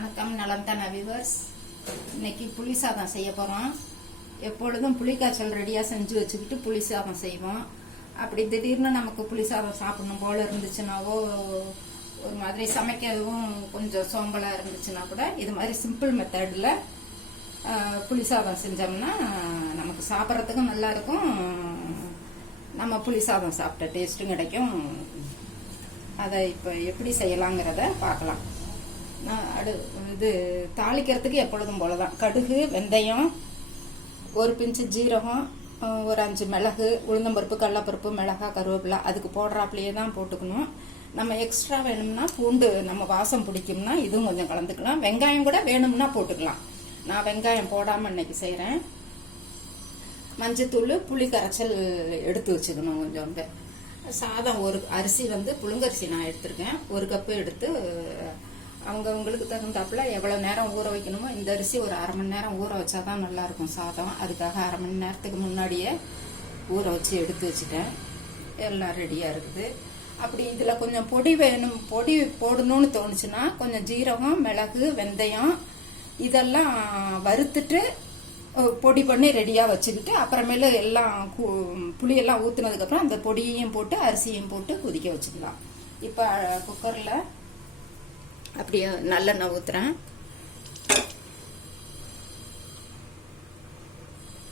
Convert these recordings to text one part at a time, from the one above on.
வணக்கம், நலம் தானே வியூவர்ஸ். இன்னைக்கு புளி சாதம் செய்ய போகிறோம். எப்பொழுதும் புளிக்காய்ச்சல் ரெடியாக செஞ்சு வச்சுக்கிட்டு புளி சாதம் செய்வோம். அப்படி திடீர்னு நமக்கு புளி சாதம் சாப்பிடணும் போல இருந்துச்சுனாவோ, ஒரு மாதிரி சமைக்கவும் கொஞ்சம் சோம்பலாக இருந்துச்சுன்னா கூட இது மாதிரி சிம்பிள் மெத்தடில் புளி சாதம் செஞ்சோம்னா நமக்கு சாப்பிட்றதுக்கும் நல்லா இருக்கும், நம்ம புளி சாதம் சாப்பிட்ட டேஸ்ட்டும் கிடைக்கும். அதை இப்போ எப்படி செய்யலாங்கிறத பார்க்கலாம். இது தாளிக்கிறதுக்கு எப்பொழுதும் போலதான் கடுகு, வெந்தயம், ஒரு பிஞ்சு ஜீரகம், ஒரு 5 மிளகு, உளுந்தம்பருப்பு, கடலப்பருப்பு, மிளகாய், கருவேப்பிலை அதுக்கு போடுறாப்புலையே தான் போட்டுக்கணும். நம்ம எக்ஸ்ட்ரா வேணும்னா பூண்டு நம்ம வாசம் பிடிக்கும்னா இதுவும் கொஞ்சம் கலந்துக்கலாம். வெங்காயம் கூட வேணும்னா போட்டுக்கலாம். நான் வெங்காயம் போடாமல் இன்னைக்கு செய்கிறேன். மஞ்சத்தூள், புளி கரைச்சல் எடுத்து வச்சுக்கணும் கொஞ்சம். சாதம் ஒரு அரிசி புழுங்கரிசி நான் எடுத்திருக்கேன். 1 கப்பு எடுத்து அவங்களுக்கு தகுந்தாப்புல எவ்வளோ நேரம் ஊற வைக்கணுமோ, இந்த அரிசி ஒரு 1/2 மணி நேரம் ஊற வச்சாதான் நல்லா இருக்கும் சாதம். அதுக்காக 1/2 மணி நேரத்துக்கு முன்னாடியே ஊற வச்சு எடுத்து வச்சுட்டேன். எல்லாம் ரெடியாக இருக்குது. அப்படி இதில் கொஞ்சம் பொடி வேணும், பொடி போடணும்னு தோணுச்சுன்னா கொஞ்சம் ஜீரகம், மிளகு, வெந்தயம் இதெல்லாம் வறுத்துட்டு பொடி பண்ணி ரெடியாக வச்சுக்கிட்டு அப்புறமேல எல்லாம் புளியெல்லாம் ஊற்றுனதுக்கப்புறம் அந்த பொடியையும் போட்டு அரிசியும் போட்டு கொதிக்க வச்சுக்கலாம். இப்போ குக்கரில் அப்படியே நல்லெண்ணெய் ஊற்றுறேன்.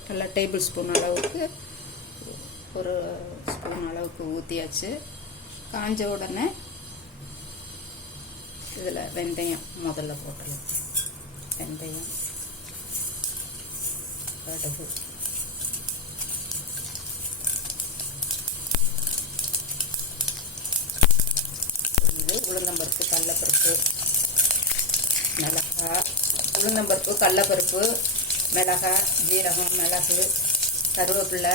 நல்லா டேபிள் ஸ்பூன் அளவுக்கு, 1 ஸ்பூன் அளவுக்கு ஊற்றியாச்சு. காஞ்ச உடனே இதில் வெந்தயம் முதல்ல போட்டுடலாம். வெந்தயம், கடுகு, உளுந்தம்பருப்பு, கடலப்பருப்பு, மிளகாய், உளுந்தம்பருப்பு, கடலப்பருப்பு, மிளகாய், ஜீரகம், மிளகு, கருவேப்பிலை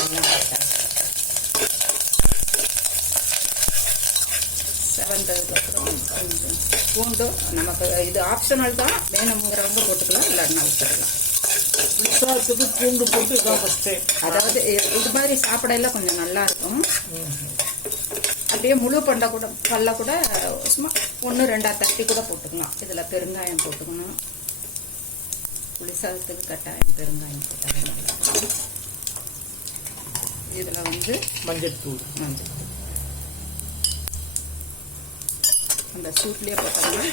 எல்லாம் போட்டாங்க. செவந்ததுக்கப்புறம் கொஞ்சம் பூண்டு, நமக்கு இது ஆப்ஷனல் தான், வேணுங்கிறவங்க போட்டுக்கலாம், இல்லைன்னா விட்டுடலாம். பூண்டு போட்டு அதாவது இது மாதிரி சாப்பிடலாம் கொஞ்சம் நல்லா இருக்கும். அப்படியே முழு பல்ல கூட சும்மா 1-2 தட்டி கூட போட்டுக்கலாம். இதில் பெருங்காயம் போட்டுக்கணும். புளி சாதத்துக்கு கட்டாயம் பெருங்காயம் போட்டாலும் நல்லா இருக்கும். இதில் மஞ்சள் அந்த சூட்லேயே போட்டோம்னா.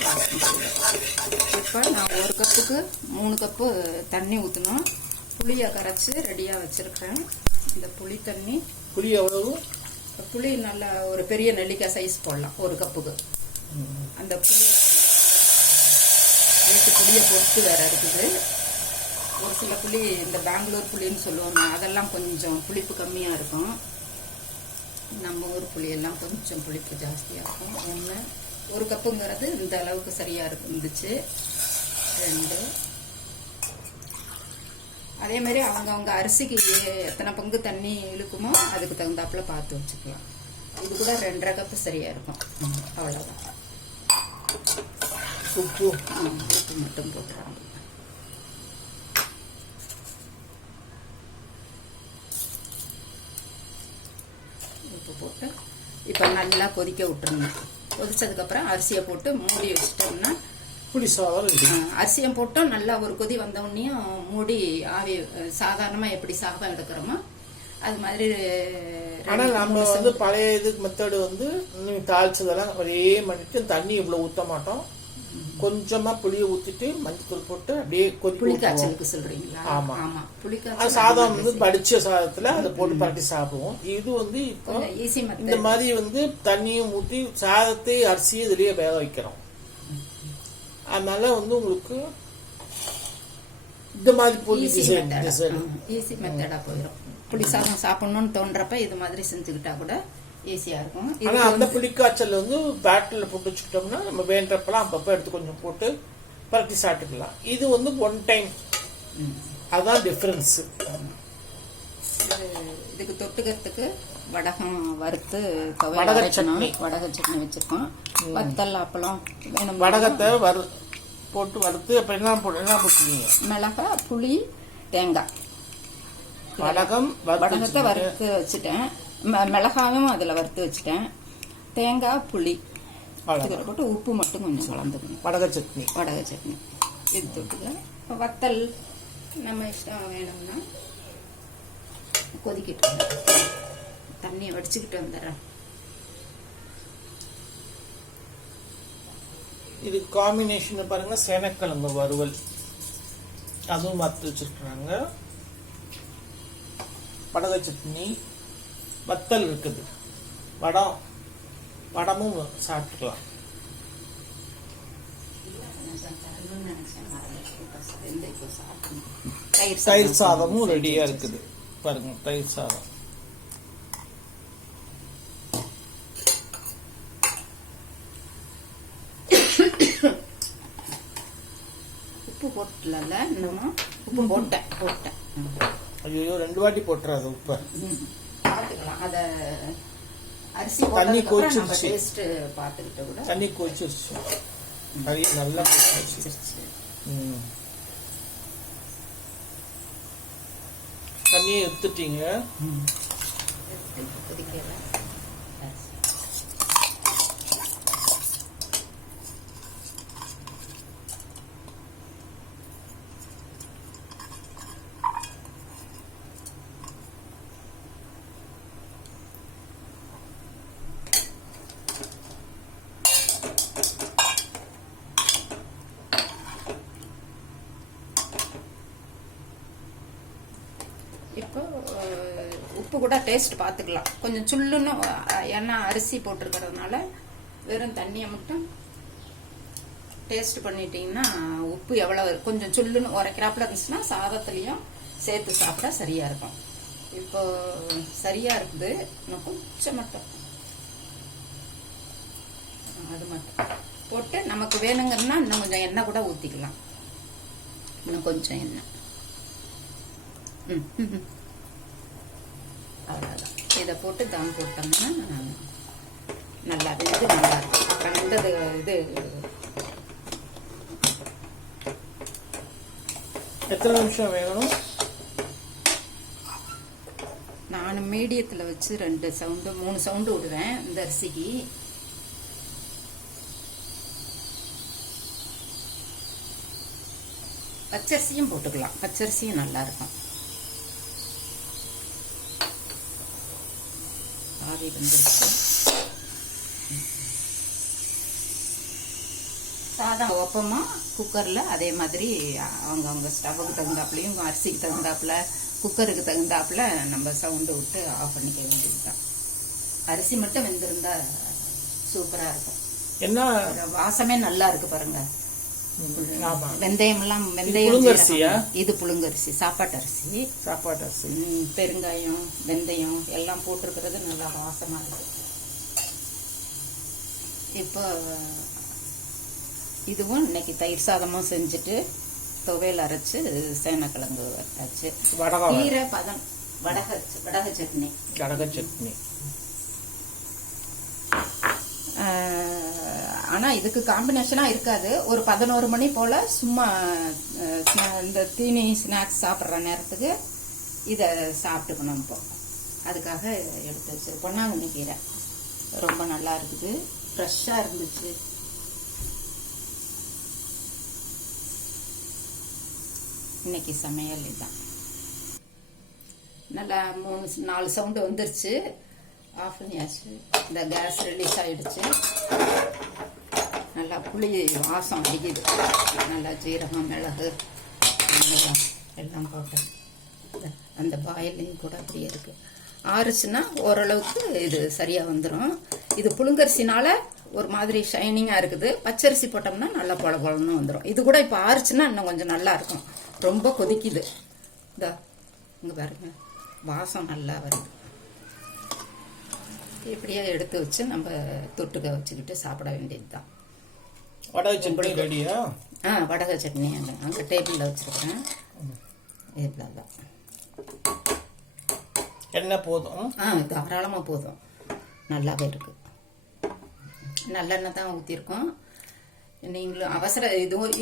இப்போ நான் 1 கப்புக்கு 3 கப்பு தண்ணி ஊற்றணும். புளியை கரைச்சி ரெடியாக வச்சுருக்கேன். இந்த புளி தண்ணி, புளி எவ்வளவு? புளி நல்லா ஒரு பெரிய நெல்லிக்காய் சைஸ் போடலாம் 1 கப்புக்கு. அந்த புளியை பொறுத்து வேற இருக்குது. ஒரு சில புளி இந்த பெங்களூர் புளின்னு சொல்லுவாங்க, அதெல்லாம் கொஞ்சம் புளிப்பு கம்மியாக இருக்கும். நம்ம ஊர் புளியெல்லாம் கொஞ்சம் புளிப்பு ஜாஸ்தியாக இருக்கும். 1 கப்புங்கிறது இந்த அளவுக்கு சரியாக இருந்துச்சு. 2 அதே மாதிரி அவங்கவுங்க அரிசிக்கு எத்தனை பங்கு தண்ணி இழுக்குமோ அதுக்கு தகுந்தாப்புல பார்த்து வச்சுக்கலாம். இது கூட 2.5 கப்பு சரியா இருக்கும். அவ்வளோதான். உப்பு மட்டும் போட்டுறாங்க. உப்பு போட்டு இப்போ நல்லா கொதிக்க விட்டுருங்க. கொதிச்சதுக்கப்புறம் அரிசியை போட்டு மூடி வச்சிட்டோம்னா புளி சாதம். அரிசியம் போட்டோம். நல்லா ஒரு கொதி வந்தோடனையும் மூடி ஆவி சாதாரணமா எப்படி சாதம் எடுக்கிறோமோ அது மாதிரி. ஆனால் நம்ம பழைய இது மெத்தடு தாளிச்சதெல்லாம் ஒரே பண்ணிட்டு தண்ணி இவ்வளவு ஊற்ற மாட்டோம். கொஞ்சமா புளியை ஊத்திட்டு மஞ்சள் போட்டு அப்படியே புளிக்காய்ச்சலுக்கு சொல்றீங்களா? ஆமா ஆமா, புளிக்காய்ச்சல் சாதம் படிச்ச சாதத்துல அதை போட்டு பரட்டி சாப்பிடுவோம். இது இப்போ இந்த மாதிரி தண்ணியும் ஊற்றி சாதத்தை அரிசியை இதுலயே வேக வைக்கிறோம். அதனால உங்களுக்கு இந்த மாதிரி ஈஸி மெத்தடா போயிடும். புளி சாதம் சாப்பிடணும்னு தோன்றப்ப இது மாதிரி செஞ்சுக்கிட்டா கூட ஈஸியா இருக்கும். ஆனா அந்த புளிக்காய்ச்சல் பேட்டில் போட்டு வச்சுக்கிட்டோம்னா நம்ம வேண்டப்பெல்லாம் அப்பப்ப எடுத்து கொஞ்சம் போட்டு பரட்டி சாப்பிட்டுக்கலாம். இது 1 டைம், அதான் டிஃபரன்ஸ். இதுக்கு தொட்டுக்கிறதுக்கு வடகம் வறுத்து வடக சட்னி வச்சிருக்கோம். வத்தல், அப்பளம் வேணும். வடகத்தை போட்டு வறுத்து அப்புறம் என்ன போட்டுருக்கீங்க? மிளகாய், புளி, தேங்காய். வடகத்தை வறுத்து வச்சுட்டேன். மிளகாயும் அதில் வறுத்து வச்சுட்டேன். தேங்காய், புளி இதில் போட்டு உப்பு மட்டும் கொஞ்சம் கலந்துக்கணும். வடகை சட்னி இது தொட்டுக்க. வத்தல் நம்ம இஷ்டம் வேணும்னா கொதிக்கிட்டு தண்ணியை வடிச்சுக்கிட்டு வந்துடுறேன். இது காம்பினேஷன் பாருங்க, சேனக்கிழங்கு வறுவல் அதுவும் வறுத்து வச்சிருக்காங்க. வடகை சட்னி, வத்தல் இருக்குது, வடமும் சாப்பிட்டுக்கலாம். தயிர் சாதமும் ரெடியா இருக்குது பாருங்க. தயிர் சாதம் உப்பு போட்டல, இன்னமும் உப்பு போட்டேன். ஐயோ 2 வாட்டி போட்டுறாது உப்பு. பார்த்துக்கலாம். அத அரிசி தண்ணி கொதிச்சிருச்சு, டேஸ்ட் பார்த்துக்கிட்ட கூட தண்ணி கொதிச்சிருச்சு, கறி நல்லா கொதிச்சிருச்சு. தண்ணியை எடுத்துட்டீங்க. கொதிக்கல. இப்போ உப்பு கூட டேஸ்ட் பார்த்துக்கலாம். கொஞ்சம் சுள்ளுன்னு, ஏன்னா அரிசி போட்டிருக்கிறதுனால வெறும் தண்ணியை மட்டும் டேஸ்ட் பண்ணிட்டீங்கன்னா உப்பு எவ்வளோ கொஞ்சம் சுள்ளுன்னு உரைக்கிறாப்புல இருந்துச்சுன்னா சாதத்துலேயும் சேர்த்து சாப்பிட்டா சரியா இருக்கும். இப்போ சரியா இருக்குது. இன்னும் கொஞ்சம் மட்டும் அது மட்டும் போட்டு நமக்கு வேணுங்கன்னா இன்னும் கொஞ்சம் எண்ணெய் கூட ஊற்றிக்கலாம். இன்னும் கொஞ்சம் எண்ணெய். அவ்வளோதான். இதை போட்டு தம் போட்டோம்னா நல்லா வெந்து நல்லா இருக்கும். அப்புறம் வெந்தது இது எத்தனை நிமிஷம் வேணும்? நான் மீடியத்தில் வச்சு 2 சவுண்டு 3 சவுண்டு விடுவேன் இந்த அரிசிக்கு. பச்சரிசியும் போட்டுக்கலாம். பச்சரிசியும் நல்லா இருக்கும். ஆவி வந்துருச்சு. சாதம் வைப்போமா குக்கரில், அதே மாதிரி அவங்க ஸ்டவ்வுக்கு தகுந்தாப்புலையும் அரிசிக்கு தகுந்தாப்புல குக்கருக்கு தகுந்தாப்புல நம்ம சவுண்டு விட்டு ஆஃப் பண்ணிக்க வேண்டியதுதான். அரிசி மட்டும் வெந்திருந்தா சூப்பராக இருக்கும். என்ன வாசமே நல்லா இருக்கு பாருங்க. வெந்தயம் இது புழுங்கரிசி, சாப்பாட்டு அரிசி. பெருங்காயம், வெந்தயம் எல்லாம் போட்டிருக்கிறது நல்லா வாசமா இருக்கு. இப்போ இதுவும் இன்னைக்கு தயிர் சாதமும் செஞ்சுட்டு துவையல் அரைச்சு சேனக்கிழங்கு வச்சாச்சு. கீரை பதம் வடகை சட்னி. ஆனா இதுக்கு காம்பினேஷனா இருக்காது. ஒரு 11 மணி போல சும்மா இந்த தீனி ஸ்நாக்ஸ் சாப்பிட்ற நேரத்துக்கு இதை சாப்பிட்டுக்கணும். இப்போ அதுக்காக எடுத்து வச்சு பொன்னாங்கண்ணி கீரை ரொம்ப நல்லா இருக்குது, ஃப்ரெஷ்ஷாக இருந்துச்சு. இன்னைக்கு சமையல் இதுதான். நல்லா 3-4 சவுண்டு வந்துருச்சு. ஆஃப் பண்ணியாச்சு. இந்த கேஸ் ரிலீஸ் ஆயிடுச்சு. நல்லா புளி வாசம் அடிக்குது. நல்லா ஜீரகம், மிளகு எல்லாம் போட்டு அந்த பாயிலையும் கூட அப்படியே இருக்கு. ஆறுச்சுன்னா ஓரளவுக்கு இது சரியா வந்துடும். இது புழுங்கரிசினால ஒரு மாதிரி ஷைனிங்காக இருக்குது. பச்சரிசி போட்டோம்னா நல்லா பொல பொலன்னு வந்துடும். இது கூட இப்போ ஆறுச்சுன்னா இன்னும் கொஞ்சம் நல்லா இருக்கும். ரொம்ப கொதிக்குது. இதா இங்கே பாருங்க, வாசம் நல்லா வருது. இப்படியே எடுத்து வச்சு நம்ம தொட்டுக்க வச்சுக்கிட்டு சாப்பிட வேண்டியது தான். வடகை சட்னி ரெடியா? வடகை சட்னி அங்கே டேபிளில் வச்சுருக்கிறேன். இவ்வளோதான். எண்ணெய் போதும்? தாராளமாக போதும். நல்லாவே இருக்கு. நல்லெண்ணெய் தான் ஊற்றிருக்கோம். நீங்களும் அவசர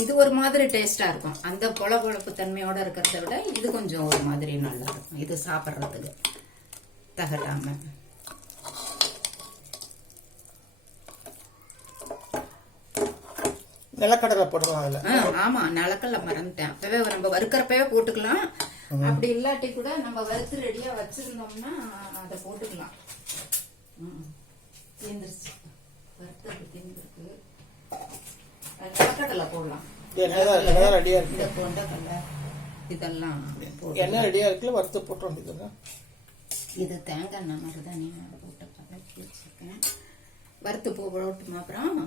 இது ஒரு மாதிரி டேஸ்டாக இருக்கும். அந்த பொழப்பு தன்மையோடு இருக்கிறத விட இது கொஞ்சம் ஒரு மாதிரி நல்லா இருக்கும். இது சாப்பிட்றதுக்கு தகட்டாமல். நிலக்கடலை போடலாம் அதில். ஆமா, நிலக்கடலை மறந்துட்டேன். அப்பவே நம்ம வறுக்கிறப்பவே போட்டுக்கலாம். அப்படி இல்லாட்டி கூட நம்ம வறுத்து ரெடியா வச்சிருந்தோம்னா அதை போட்டுக்கலாம். தீந்துருச்சு, வறுத்தது தீந்துருக்கு. நிலக்கடலை போடலாம். ரெடியா இருக்கு. கொண்டக்கடலை இதெல்லாம் என்ன ரெடியா இருக்குல்ல, வறுத்து போட்டு வேண்டியதுங்க. இது தேங்காய் எண்ணெய் மாதிரி தான் நீ போட்டு கலக்கி வச்சிருக்கேன். வறுத்து போட்டுமா? அப்புறம்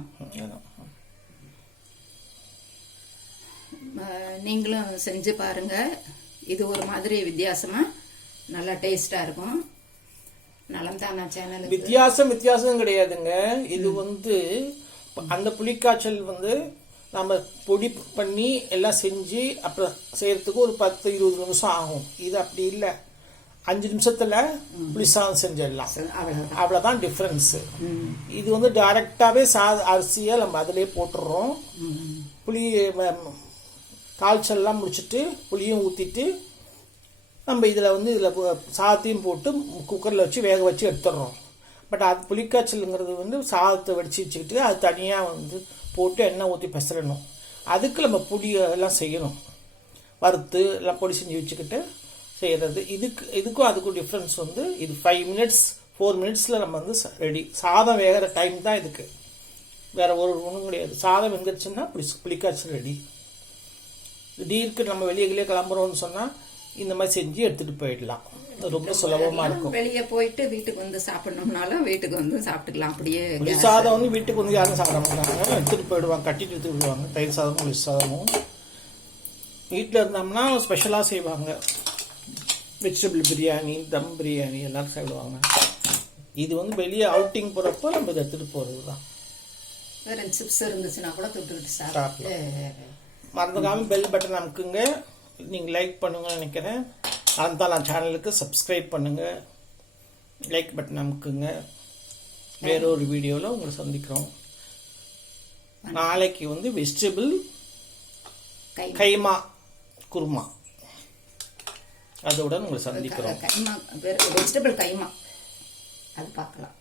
நீங்களும் செஞ்சு பாருங்க. இது ஒரு மாதிரி வித்தியாசமா நல்லா டேஸ்டா இருக்கும். நலம்தானா சேனல் வித்தியாசம் கிடையாதுங்க. இது வந்து அந்த புளிக்காய்ச்சல் வந்து நம்ம பொடி பண்ணி எல்லாம் செஞ்சு அப்புறம் செய்யறதுக்கு ஒரு 10-20 நிமிஷம் ஆகும். இது அப்படி இல்லை, 5 நிமிஷத்துல புளிசாதம் செஞ்சிடலாம். அவ்வளவுதான் டிஃபரன்ஸ். இது வந்து டைரக்டாவே அரிசியை நம்ம அதிலே போட்டுடுறோம். புளி காய்ச்சல்லாம் முடிச்சுட்டு புளியும் ஊற்றிட்டு நம்ம இதில் வந்து சாதத்தையும் போட்டு குக்கரில் வச்சு வேக வச்சு எடுத்துடுறோம். பட் அது புளிக்காய்ச்சலுங்கிறது வந்து சாதத்தை வடித்து வச்சுக்கிட்டு அது தனியாக வந்து போட்டு எண்ணெய் ஊற்றி பெசரணும். அதுக்கு நம்ம பொடி எல்லாம் செய்யணும், வறுத்து எல்லாம் பொடி செஞ்சு வச்சுக்கிட்டு செய்கிறது. இதுக்கும் அதுக்கும் டிஃப்ரென்ஸ் வந்து இது 5 மினிட்ஸ் 4 மினிட்ஸில் நம்ம வந்து ரெடி. சாதம் வேகிற டைம் தான் இதுக்கு, வேற ஒரு ஒன்றும் கிடையாது. சாதம் வெந்துருச்சுன்னா புளிக்காய்ச்சல் ரெடி. திடீருக்கு நம்ம வெளியே கிளம்புறோம்னு சொன்னால் இந்த மாதிரி செஞ்சு எடுத்துகிட்டு போயிடலாம். ரொம்ப சுலபமாக இருக்கும். வெளியே போயிட்டு வீட்டுக்கு வந்து சாப்பிடணும்னாலும் வீட்டுக்கு வந்து சாப்பிட்டுக்கலாம். அப்படியே புளி சாதம் வந்து வீட்டுக்கு வந்து யாரும் சாப்பிட மாட்டாங்க, எடுத்துகிட்டு போயிடுவாங்க, கட்டிட்டு எடுத்துட்டு போயிடுவாங்க. தயிர் சாதமும் புளி சாதமும் வீட்டில் இருந்தோம்னா ஸ்பெஷலாக செய்வாங்க. வெஜிடபிள் பிரியாணி, தம் பிரியாணி எல்லாரும் சாப்பிடுவாங்க. இது வந்து வெளியே அவுட்டிங் போகிறப்போ நம்ம இதை எடுத்துகிட்டு போகிறது தான். வேற சிப்ஸ் இருந்துச்சுன்னா கூட தொட்டுக்கிட்டு சாப்பிட்டு. மறந்துக்காம பெல் பட்டன் அமுக்குங்க. நீங்கள் லைக் பண்ணுங்கன்னு நினைக்கிறேன். அந்த நான் சேனலுக்கு சப்ஸ்கிரைப் பண்ணுங்க, லைக் பட்டன் அமுக்குங்க. வேறொரு வீடியோவில் உங்களை சந்திக்கிறோம். நாளைக்கு வந்து வெஜிடபிள் கைமா குருமா அதோட உங்களை சந்திக்கிறோம். வெஜிடபிள் கைமா அது பார்க்கலாம்.